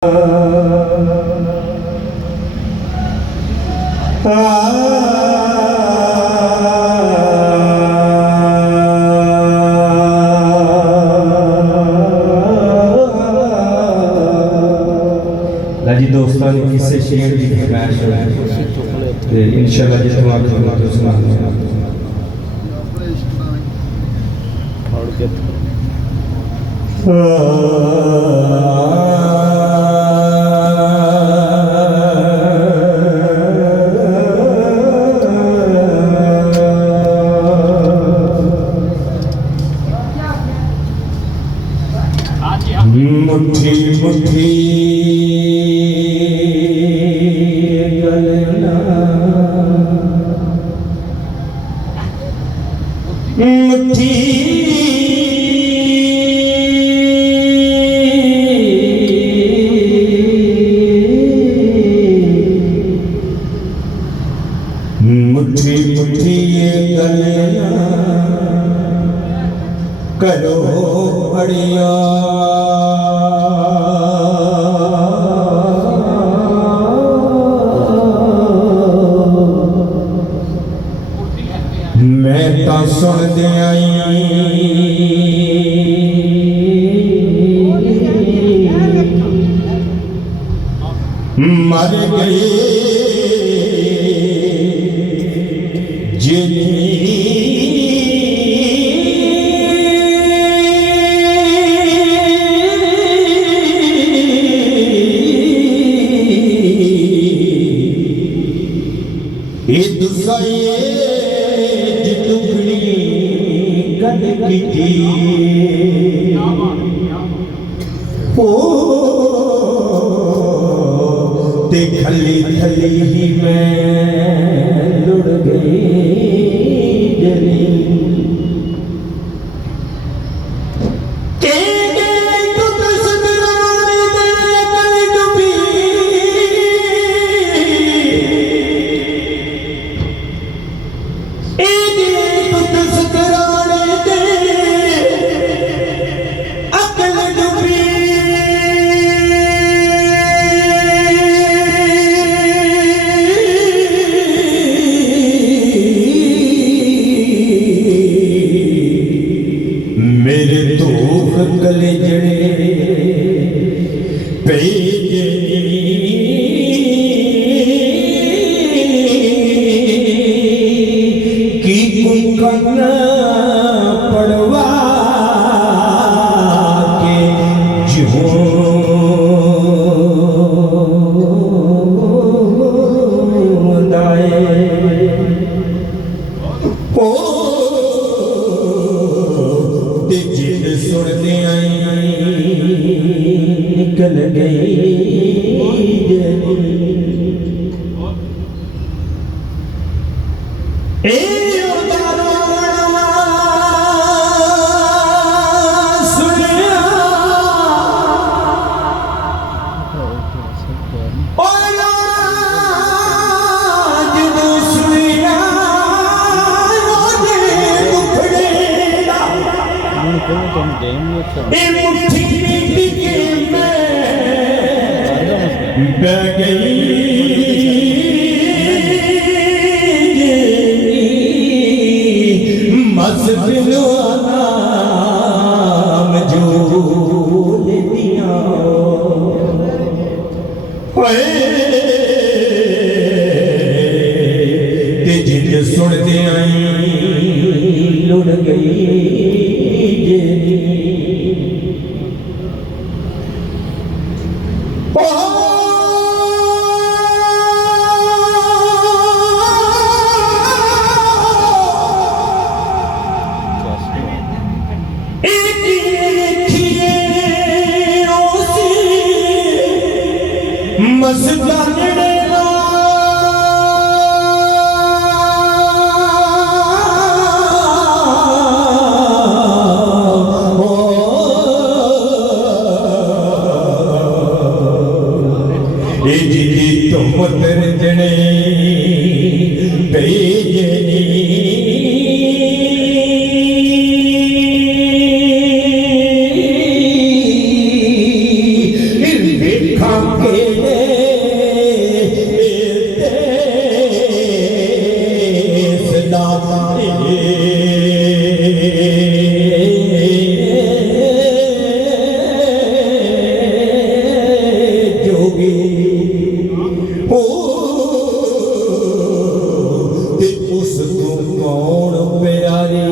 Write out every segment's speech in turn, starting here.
जी दोस्तों ने किससे शेयर की फरमाइश है इंशाल्लाह जितना आप लोग सुना मुट्ठी मुट्ठी मुट्ठी मुट्ठी मुट्ठी ये गलियां करो बढ़िया मैं तो सुन दे आई मर गए ते खली खली ही मैं लुढ़ गई जरी गले जड़े भेजे की कुंकन पड़वा के जो दाए ओ जिद सुनते निकल गई सुनते आई लुढ़ गई अकेले जोगी हो उस तू कौन प्यारी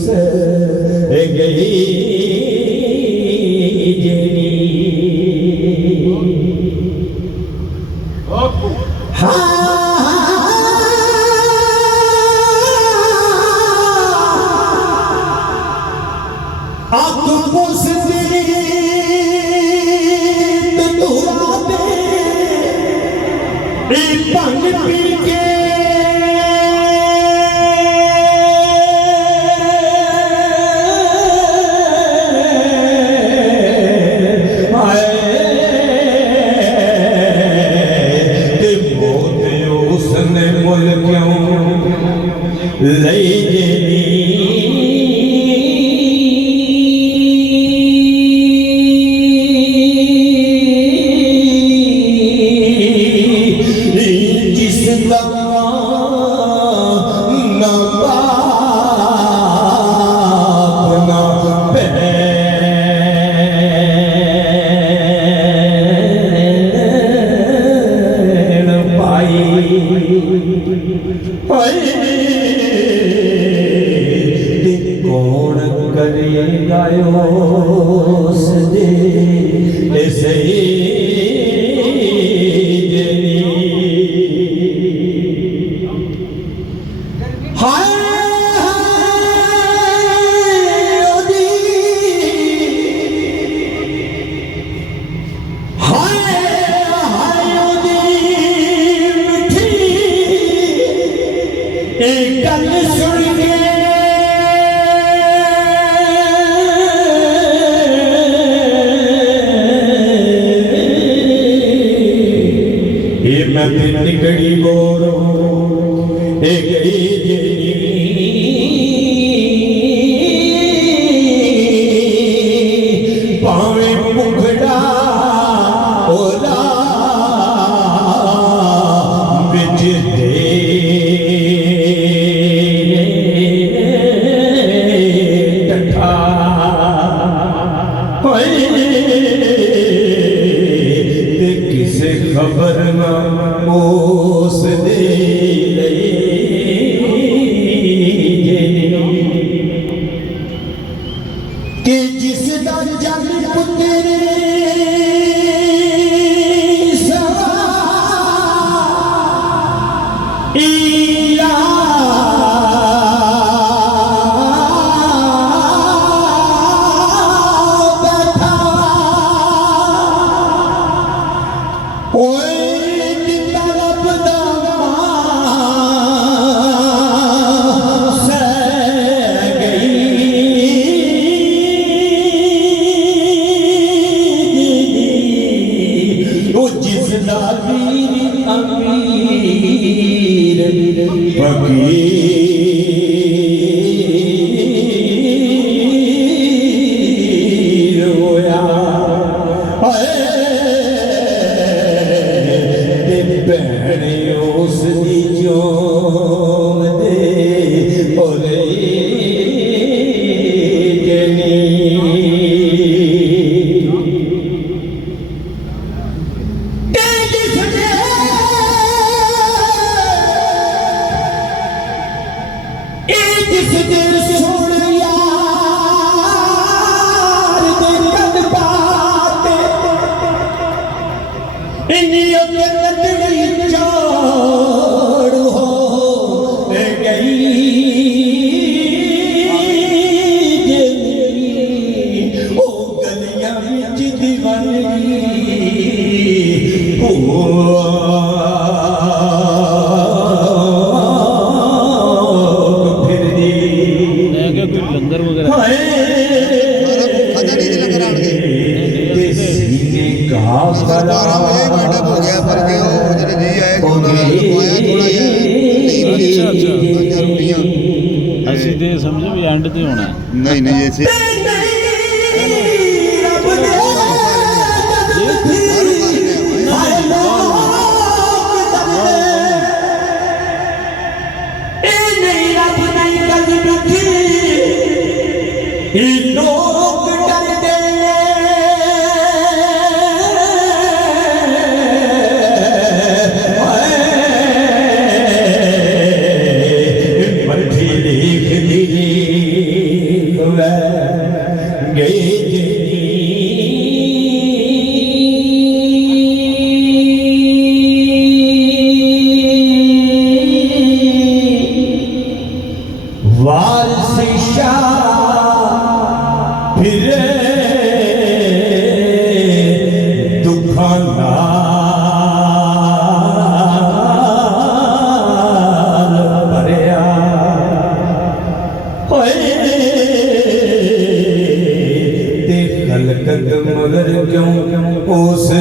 से गई भंग पी के उसने मुल क्यों लई कौन करेगा सदे ऐसे गल सुन के ये मैं निकड़ी बोरो एक पावे मुखड़ा ओला बिच दे किसे खबर ना उस दे कि जिस दा जग पुत्रे अमीर फकीर होया भैने उस दी जोम दे ओरे लंगर वगैरह ਅਸੀਂ ਤੇ ਸਮਝੋ ਵੀ ਐਂਡ ਤੇ ਹੋਣਾ ਨਹੀਂ ਨਹੀਂ ऐसे जी